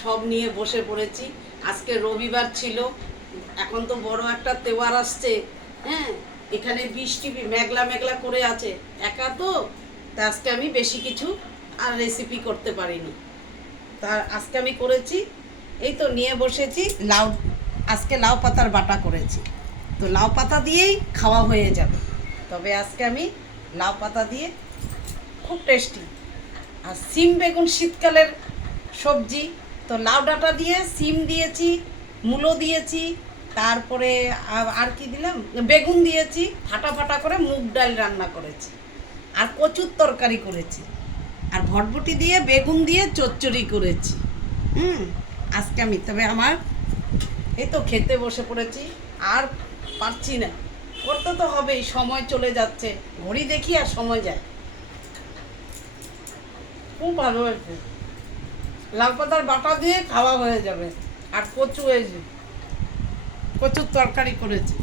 সব নিয়ে বসে পড়েছি। আজকে রবিবার ছিল, এখন তো বড় একটা তেওয়ার আসছে। হ্যাঁ, এখানে বৃষ্টি মেঘলা মেঘলা করে আছে, একা তো, তা আজকে আমি বেশি কিছু আর রেসিপি করতে পারিনি। তা আজকে আমি করেছি, এই তো নিয়ে বসেছি লাউ। আজকে লাউ পাতার বাটা করেছি, তো লাউ পাতা দিয়েই খাওয়া হয়ে যাবে। তবে আজকে আমি লাউ পাতা দিয়ে খুব টেস্টি। আর সিম বেগুন শীতকালের সবজি, তো লাউ ডাঁটা দিয়ে সিম দিয়েছি, মূলো দিয়েছি, তারপরে আর কি দিলাম, বেগুন দিয়েছি, ফাটা ফাটা করে মুগ ডাল রান্না করেছি, আর কচুর তরকারি করেছি, আর ভটভটি দিয়ে বেগুন দিয়ে চচ্চড়ি করেছি। আজকে আমি, তবে আমার এই তো খেতে বসে পড়েছি, আর পারছি না, করতে তো হবেই, সময় চলে যাচ্ছে, ঘড়ি দেখি আর সময় যায়। খুব ভালো হয়েছে, লাউ পাতার বাটা দিয়ে খাওয়া হয়ে যাবে। আর কচু, এই যে কচুর তরকারি করেছি।